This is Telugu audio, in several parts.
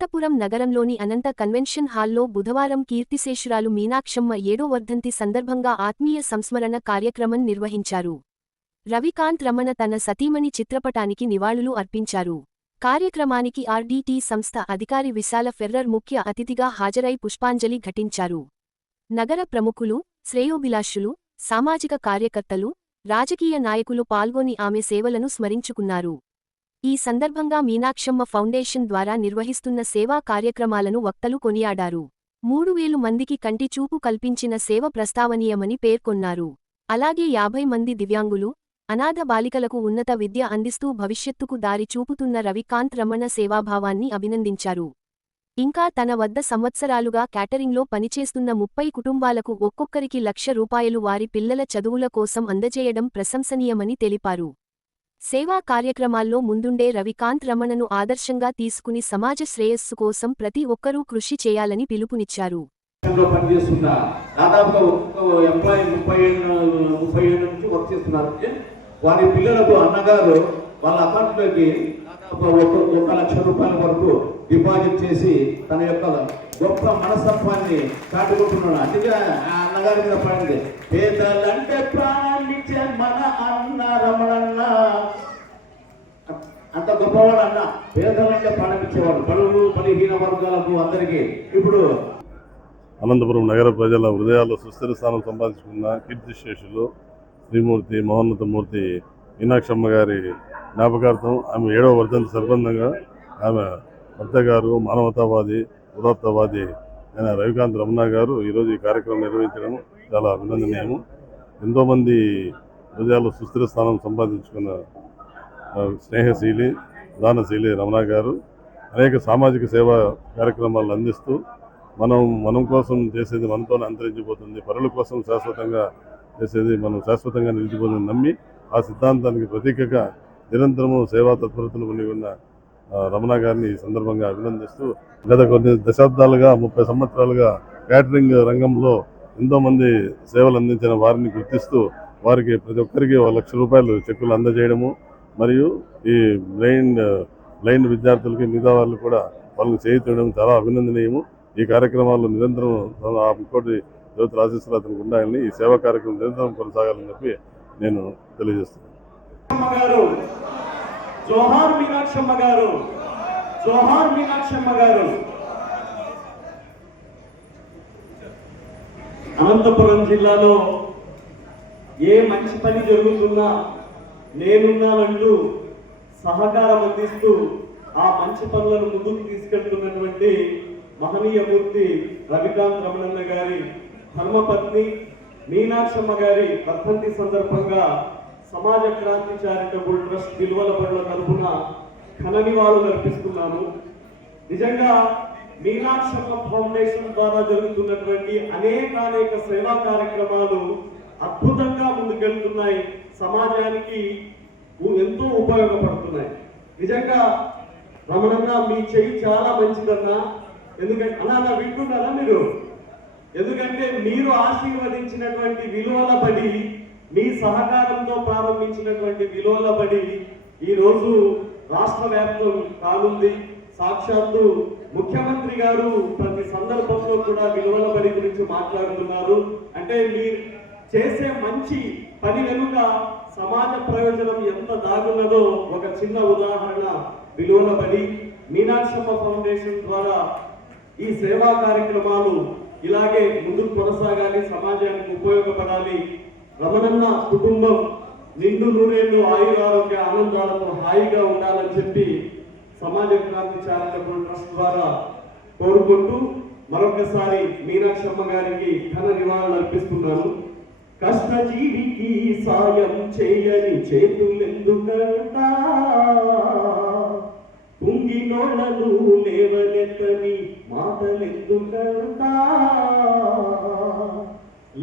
అనంతపురం నగరంలోని అనంత కన్వెన్షన్ హాల్లో బుధవారం కీర్తిశేషురాలు మీనాక్షమ్మ 7వ వర్ధంతి సందర్భంగా ఆత్మీయ సంస్మరణ కార్యక్రమం నిర్వహించారు. రవికాంత్ రమణ తన సతీమణి చిత్రపటానికి నివాళులు అర్పించారు. కార్యక్రమానికి ఆర్డీటీ సంస్థ అధికారి విశాల ఫెర్రర్ ముఖ్య అతిథిగా హాజరై పుష్పాంజలి ఘటించారు. నగర ప్రముఖులు, శ్రేయోభిలాషులు, సామాజిక కార్యకర్తలు, రాజకీయ నాయకులు పాల్గొని ఆమె సేవలను స్మరించుకున్నారు. ఈ సందర్భంగా మీనాక్షమ్మ ఫౌండేషన్ ద్వారా నిర్వహిస్తున్న సేవా కార్యక్రమాలను వక్తలు కొనియాడారు. 3000 మందికి కంటి చూపు కల్పించిన సేవ ప్రస్తావనీయమని పేర్కొన్నారు. అలాగే 50 మంది దివ్యాంగులు, అనాథ బాలికలకు ఉన్నత విద్య అందిస్తూ భవిష్యత్తుకు దారి చూపుతున్న రవికాంత్ రమణ సేవాభావాన్ని అభినందించారు. ఇంకా తన వద్ద సంవత్సరాలుగా క్యాటరింగ్లో పనిచేస్తున్న 30 కుటుంబాలకు ఒక్కొక్కరికి ₹1,00,000 వారి పిల్లల చదువుల కోసం అందజేయడం ప్రశంసనీయమని తెలిపారు. సేవా కార్యక్రమాల్లో ముందుండే రవికాంత్ రమణను ఆదర్శంగా తీసుకుని సమాజ శ్రేయస్సు కోసం ప్రతి ఒక్కరూ కృషి చేయాలని పిలుపునిచ్చారు. వారి పిల్లలకు అన్నగారు వాళ్ళ అకౌంట్లోకి ₹1,00,000 వరకు డిపాజిట్ చేసి తన యొక్క గొప్ప మనస్తత్వాన్ని చాటుకుంటున్నాడు. అందుకే ఆ అన్నగారి మీద పడింది, పేదలంటే ప్రాణించే మన అన్న రమణన్న, అంత గొప్పవాడు అన్న. పేదలంటే ప్రాణించేవాడు బడుగు బలహీన వర్గాలకు అందరికీ. ఇప్పుడు అనంతపురం నగర ప్రజల హృదయాల్లో సుస్థిర స్థానం సంపాదించుకున్న కీర్తిశేషులు శ్రీమూర్తి మహోన్నతమూర్తి మీనాక్షమ్మ గారి జ్ఞాపకార్థం ఆమె 7వ వర్ధంతి సంబంధంగా ఆమె భర్త గారు మానవతావాది, ఉదాత్తవాది అయిన రవికాంత్ రమణ గారు ఈరోజు ఈ కార్యక్రమం నిర్వహించడం చాలా అభినందనీయము. ఎంతోమంది హృదయాల్లో సుస్థిర స్థానం సంపాదించుకున్న స్నేహశీలి, దానశీలి రమణ గారు అనేక సామాజిక సేవా కార్యక్రమాలను అందిస్తూ మనం కోసం చేసేది మనతోనే అంతరించిపోతుంది, పరుల కోసం శాశ్వతంగా చేసేది మనం శాశ్వతంగా నిలిచిపోతుంది నమ్మి ఆ సిద్ధాంతానికి ప్రతీకగా నిరంతరము సేవా తత్పరతలు కలిగి ఉన్న రమణ గారిని ఈ సందర్భంగా అభినందిస్తూ, గత కొన్ని దశాబ్దాలుగా 30 సంవత్సరాలుగా క్యాటరింగ్ రంగంలో ఎంతోమంది సేవలు అందించిన వారిని గుర్తిస్తూ వారికి ప్రతి ఒక్కరికి ₹1,00,000 చెక్కులు అందజేయడము, మరియు ఈ బ్లైండ్ విద్యార్థులకి మిగతా వాళ్ళు కూడా వాళ్ళకి చేయించడం చాలా అభినందనీయము. ఈ కార్యక్రమాల్లో నిరంతరం ఆ ముక్కోటి దేవతల ఆశీస్సులు అతనికి ఉండాలని, ఈ సేవా కార్యక్రమం నిరంతరం కొనసాగాలని చెప్పి నేను తెలియజేస్తున్నాను. జోహార్ మీనాక్షమ్మ గారు, జోహార్ మీనాక్షమ్మ గారు. అనంతపురం జిల్లాలో ఏ మంచి పని జరుగుతున్నా నేనున్నానంటూ సహకారం అందిస్తూ ఆ మంచి పనులను ముందుకు తీసుకెళ్తున్నటువంటి మహనీయమూర్తి రవికాంత్ రమణన్న గారి ధర్మపత్ని మీనాక్షమ్మ గారి వర్ధంతి సందర్భంగా సమాజ క్రాంతి చారిటబుల్ ట్రస్ట్ విలువలపడ్ల తరఫున ఘన నివాళులు అర్పిస్తున్నాము. నిజంగా మీనాక్షమ్మ ఫౌండేషన్ ద్వారా జరుగుతున్నటువంటి అనేక సేవా కార్యక్రమాలు అద్భుతంగా ముందుకెళ్తున్నాయి, సమాజానికి ఎంతో ఉపయోగపడుతున్నాయి. నిజంగా రమణన్న మీ చెయ్యి చాలా మంచిదన్నా. ఎందుకంటే అలా వింటున్నారా మీరు? ఎందుకంటే మీరు ఆశీర్వదించినటువంటి విలువల బడి, మీ సహకారంతో ప్రారంభించినటువంటి విలువల బడి ఈరోజు రాష్ట్ర వ్యాప్తం కానుంది. సాక్షాత్తు ముఖ్యమంత్రి గారు ప్రతి సందర్భంలో కూడా విలువల బడి గురించి మాట్లాడుతున్నారు. అంటే మీరు చేసే మంచి పని వెనుక సమాజ ప్రయోజనం ఎంత దాగున్నదో ఒక చిన్న ఉదాహరణ విలువల బడి. మీనాక్షమ్మ ఫౌండేషన్ ద్వారా ఈ సేవా కార్యక్రమాలు ఇలాగే ముందుకు కొనసాగాలి, సమాజానికి ఉపయోగపడాలి. రమణన్న కుటుంబం నిండు నూరేళ్లు ఆయురారోగ్య ఆనందాలతో హాయిగా ఉండాలని చెప్పి సమాజ క్రాంతి చారిటబుల్ ట్రస్ట్ ద్వారా కోరుకుంటూ మరొకసారి మీనాక్షమ్మ గారికి ఘన నివాళులు అర్పిస్తున్నాను. కష్టజీవికి సాయం చేయని చేతులెందుకంటా, కుంగినోళ్లను లేవనెత్తని మాటలెందుకంటా,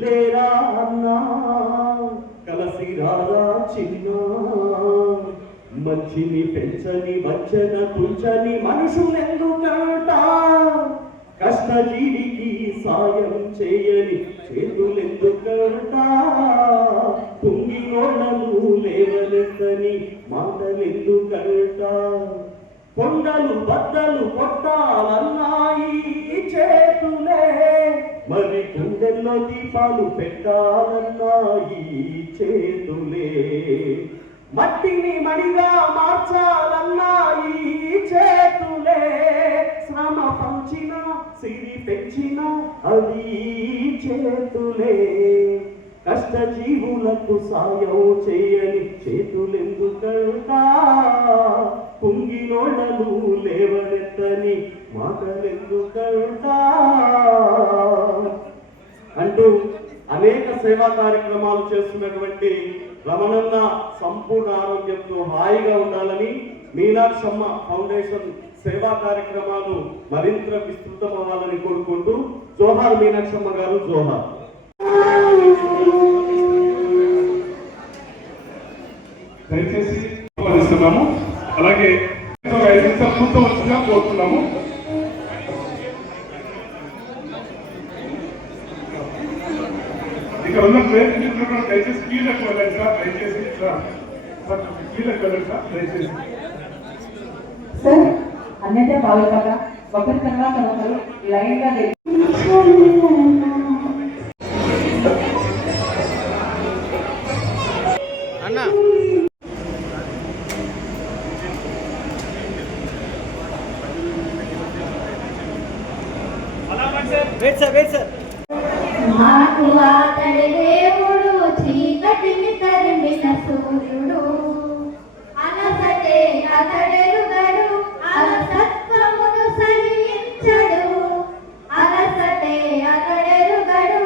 లేరా అన్నా కలసి రారా చిన్న, మంచిని పెంచని వచ్చన తుంచని మనుషులెందుకంటా, కష్టజీవికి సాయం చేయని చేతులెందుకంటా, కుంగినోళ్లను లేవనెత్తని మాటలెందుకంటా, కొండలు బద్దలు కొట్టాలన్నాయి చేతులే, మరి గుండెల్లో దీపాలు పెట్టాలన్నాయి చేతులే, మట్టిని మడిగా మార్చాలన్నాయి చేతులే, శ్రమ పంచిన సిరి పెంచిన అది చేతులే, కష్టజీవులకు సాయం చేయని చేతులెందుకంటా, కుంగినోళ్ళను లేవనెత్తని మాటలెందుకంటా అంటూ అనేక సేవా కార్యక్రమాలు చేస్తున్నటువంటి రమణన్న సంపూర్ణ ఆరోగ్యంతో హాయిగా ఉండాలని, మీనాక్షమ్మ ఫౌండేషన్ సేవా కార్యక్రమాలు మరింత విస్తృతం అవ్వాలని కోరుకుంటూ జోహార్ మీనాక్షమ్మ గారు, జోహార్. దయచేసి ఆహ్వానిస్తున్నాము. అలాగే 5 నిమిషాలు కూర్చోవచ్చుగా కోరుతున్నాము. ఇక్కడ ఉన్న ప్లేస్ కూడా దయచేసి కీలకు వెళ్ళండి సార్, దయచేసి కీలకు వెళ్ళండి సార్ దయచేసి. సార్ అన్యత భావిక ఒకరి తర్వాత ఒకరు లైన్ గా మాకు అతడి దేవుడు చీకటిని తరిమిన సూర్యుడు, అలసటే అతడెరుగడు అలసత్వమును సహించడు, అలసటే అతడెరుగడు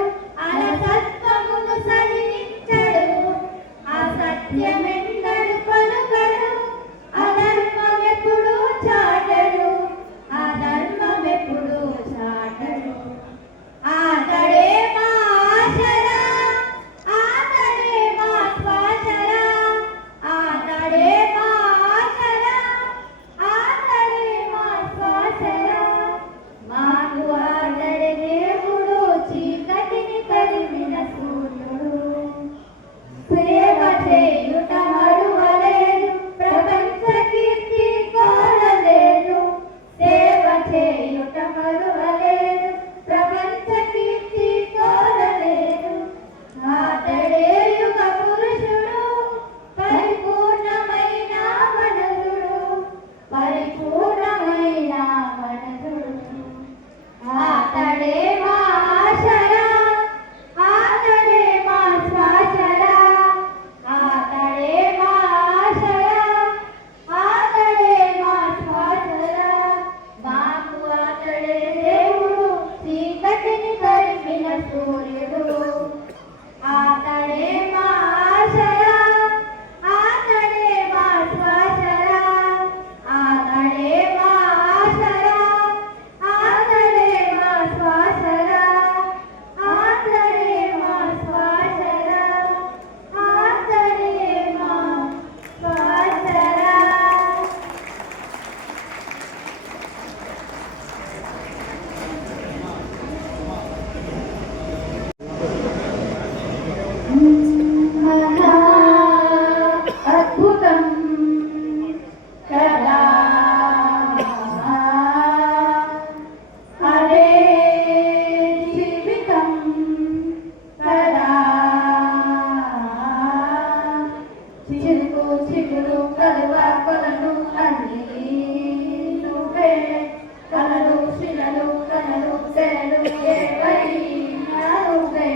అలసత్వమును సహించడు, అసత్యమెందడు పలుకడు అధర్మమెప్పుడు చాటడు, అధర్మమెప్పుడు చాటడు, ఆతడే మా ఆశరా ఆతడే మా శ్వాసరా, ఆతడే మా ఆశరా ఆతడే మా శ్వాసరా, మాకు ఆతడే దేవుడు చీకటిని తరిమిన సూర్యుడు, సేవ చేయుట మరువలేదు ప్రపంచ కీర్తి కోరలేదు, సేవ చేయుట మరువలేదు ప్రపంచ కీర్తి కోరలేదు, అతడే యుగ పురుషుడు పరిపూర్ణమైన మనసుడు, పరిపూర్ణమైన మనసుడు, అతడే మా ఆశరా అతడే మా శ్వాసరా, అతడే మా ఆశరా అతడే మా శ్వాసరా, మాకు అతడే దేవుడు చీకటిని తరిమిన సూర్యుడు, అతడే మా ఆశరా అతడే మా శ్వాసరా, అతడే మా ఆశరా అతడే మా శ్వాసరా, అతడే మా శ్వాసరా అతడే మా శ్వాసరా. మహా అద్భుతం కదా అదే జీవితం కదా, చిరుకు చిగురు కలువ కొలను అన్నీ నువ్వే, కలలు శిలలు కలలు తెరలు ఏవైనా నువ్వే,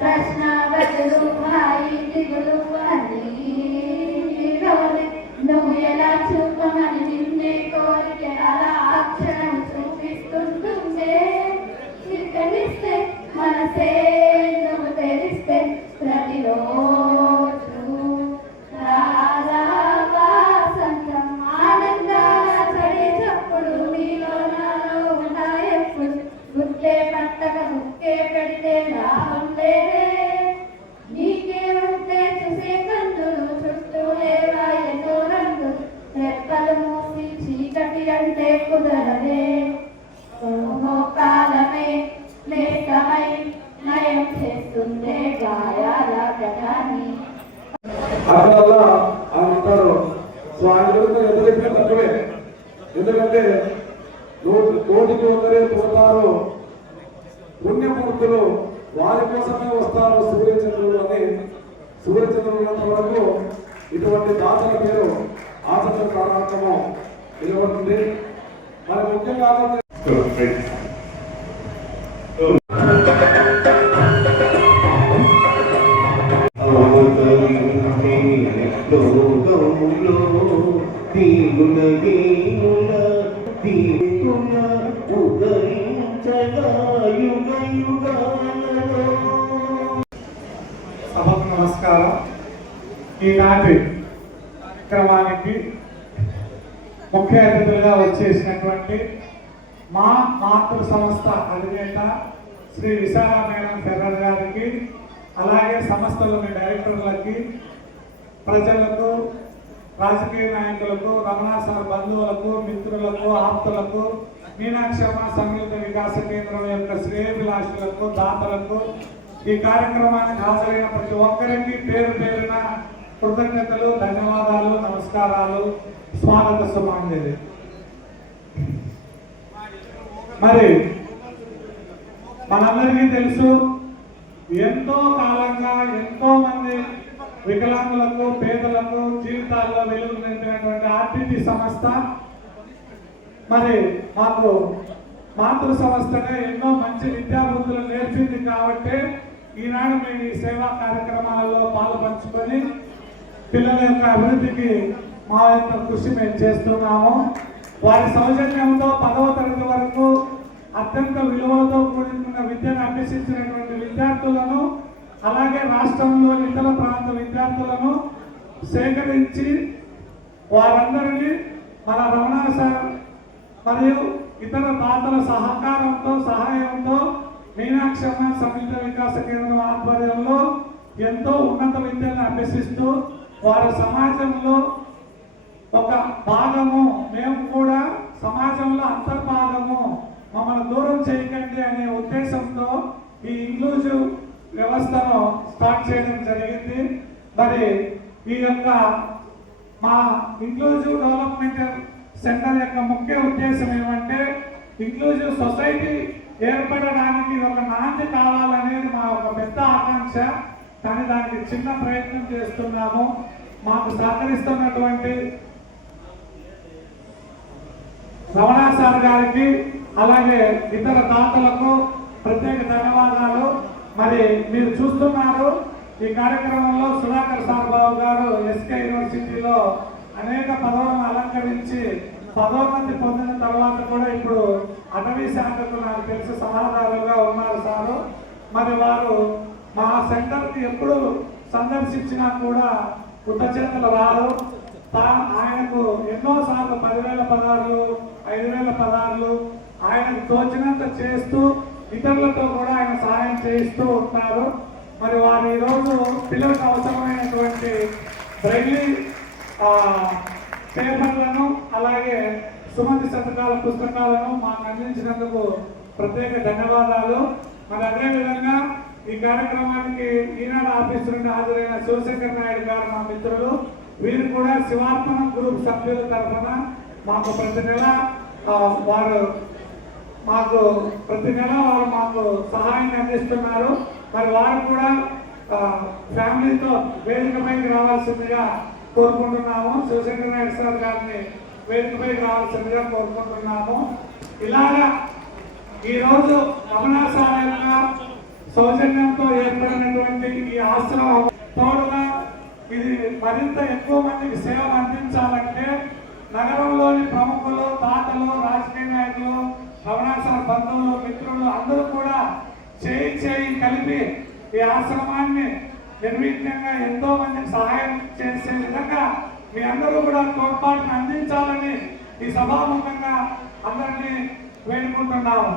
ప్రశ్న బదులు హాయి దిగులు అన్నీ నీలోనే, నువ్వు ఎలా చూపమని నిన్నే కోరిక అలా అక్షరం చూపిస్తుంటుందే, చిక్కనిస్తే మనసే నువ్వు తెలిస్తే ప్రతిరోజు రాధా వాసంతం ఆనందాల చడి చప్పుడు నీలో నాలో ఉంటాయెప్పుడు, గుట్టే పట్టక ముక్కే పెడితే లాభం లేదే, నీకే ఉంటే చూసే కందులు చుట్టూ లేవా ఎన్నో రంగులు, రెక్కలు మూసి చీకటి అంటే కుదరదే, ఓహో కాలమే లేఖమై నయం చేస్తుందే గాయాల గతాన్ని. అట్లా అంటారు. సో అందులో ఎంత చెప్పినా తక్కువే. ఎందుకంటే కోటికి ఒకరే పోతారు పుణ్యమూర్తులు, వారి కోసమే వస్తారు సూర్యచంద్రులు అని. సూర్యచంద్రులు ఉన్నంత వరకు ఇటువంటి దాతల పేరు ఆచరణ ప్రారంభము నిలబడుతుంది. మరి ముఖ్యంగా సభకు నమస్కారం. ఈనాటి క్రమానికి ముఖ్య అతిథులుగా వచ్చేసినటువంటి మా మాతృ సంస్థ అధినేత శ్రీ విశాల మేడం ఫెర్రర్ గారికి, అలాగే సంస్థలోని డైరెక్టర్లకి, ప్రజలకు, రాజకీయ నాయకులకు, రమణా సార్ బంధువులకు, మిత్రులకు, ఆప్తులకు, మీనాక్షమ్మ సమ్మిళిత వికాస కేంద్రం యొక్క శ్రేయోభిలాషులకు, దాతలకు, ఈ కార్యక్రమానికి హాజరైన ప్రతి ఒక్కరికి పేరు పేరున కృతజ్ఞతలు, ధన్యవాదాలు, నమస్కారాలు, స్వాగత సుమాంజలి. మరి మనందరికీ తెలుసు, ఎంతో కాలంగా ఎంతో మంది వికలాంగులకు, పేదలకు జీవితాల్లో వెలుగు నింపినటువంటి ఆర్టీటీ సంస్థ మరి మాకు మాతృ సంస్థగా ఎన్నో మంచి విద్యాబుద్ధులు నేర్పింది. కాబట్టి ఈనాడు మేము ఈ సేవా కార్యక్రమాలలో పాల్పంచుకొని పిల్లల యొక్క అభివృద్ధికి మా యొక్క కృషి మేము చేస్తున్నాము. వారి సౌజన్యంతో 10వ తరగతి వరకు అత్యంత విలువలతో కూడిన విద్యను అభ్యసించినటువంటి విద్యార్థులను, అలాగే రాష్ట్రంలోని ఇతర ప్రాంత విద్యార్థులను సేకరించి వారందరినీ మన రమణ సార్ మరియు ఇతర దాతల సహకారంతో, సహాయంతో మీనాక్షమ్మ సమ్మిళిత వికాస కేంద్రం ఆధ్వర్యంలో ఎంతో ఉన్నత విద్యను అభ్యసిస్తూ వారి సమాజంలో ఒక భాగము, మేము కూడా సమాజంలో అంతర్భాగము, మమ్మల్ని దూరం చేయకండి అనే ఉద్దేశంతో ఈ ఇంక్లూజివ్ వ్యవస్థను స్టార్ట్ చేయడం జరిగింది. మరి ఈ యొక్క మా ఇంక్లూజివ్ డెవలప్మెంట్ సెంటర్ యొక్క ముఖ్య ఉద్దేశం ఏమంటే ఇంక్లూజివ్ సొసైటీ ఏర్పడడానికి ఒక నాంది కావాలనేది మా ఒక పెద్ద ఆకాంక్ష. కానీ దానికి చిన్న ప్రయత్నం చేస్తున్నాము. మాకు సహకరిస్తున్నటువంటి రమణా సార్ గారికి, అలాగే ఇతర దాతలకు ప్రత్యేక ధన్యవాదాలు. మరి మీరు చూస్తున్నారు, ఈ కార్యక్రమంలో సుధాకర్ సార్ బాబు గారు ఎస్కే యూనివర్సిటీలో అనేక పదవులను అలంకరించి పదోన్నతి పొందిన తర్వాత కూడా ఇప్పుడు అటవీ శాఖకు నాకు తెలిసి సలహాదారులుగా ఉన్నారు సారు. మరి వారు మా సెంటర్కి ఎప్పుడు సందర్శించినా కూడా కృతజ్ఞతలు రారు. ఆయనకు ఎన్నోసార్లు 10,000 పదార్లు, 5,000 పదార్లు ఆయనకు తోచినంత చేస్తూ ఇతరులతో కూడా ఆయన సహాయం చేయిస్తూ ఉంటారు. మరి వారు ఈరోజు పిల్లలకు అవసరమైనటువంటి బ్రైలీ పేపర్లను, అలాగే సుమతి శతకాల పుస్తకాలను మాకు అందించినందుకు ప్రత్యేక ధన్యవాదాలు. మరి అదేవిధంగా ఈ కార్యక్రమానికి ఈనాడు ఆఫీసు నుండి హాజరైన శివశంకర్ నాయుడు గారు మా మిత్రులు, వీరు కూడా శివార్పణ గ్రూప్ సభ్యుల తరఫున మాకు ప్రతి నెల వారు మాకు సహాయాన్ని అందిస్తున్నారు. మరి వారు కూడా ఫ్యామిలీతో వేదికపైకి రావాల్సిందిగా కోరుకుంటున్నాము. శివశంకర్ నాయుడు సార్ గారిని వేదికపైకి రావాల్సిందిగా కోరుకుంటున్నాము. ఇలాగా ఈరోజు రమణాసార సౌజన్యంతో ఏర్పడినటువంటి ఈ ఆశ్రమం తోడుగా ఇది మరింత ఎక్కువ మందికి సేవలు అందించాలంటే నగరంలోని ప్రముఖులు, దాతలు, రాజకీయ నాయకులు, రమణాసార బంధువులు, మిత్రులు అందరూ కూడా చేయి కలిపి ఈ ఆశ్రమాన్ని నిర్విఘ్నంగా ఎంతో మందికి సహాయం చేసే విధంగా మీ అందరూ కూడా తోడ్పాటును అందించాలని ఈ సభాముఖంగా అందరినీ వేడుకుంటున్నాము.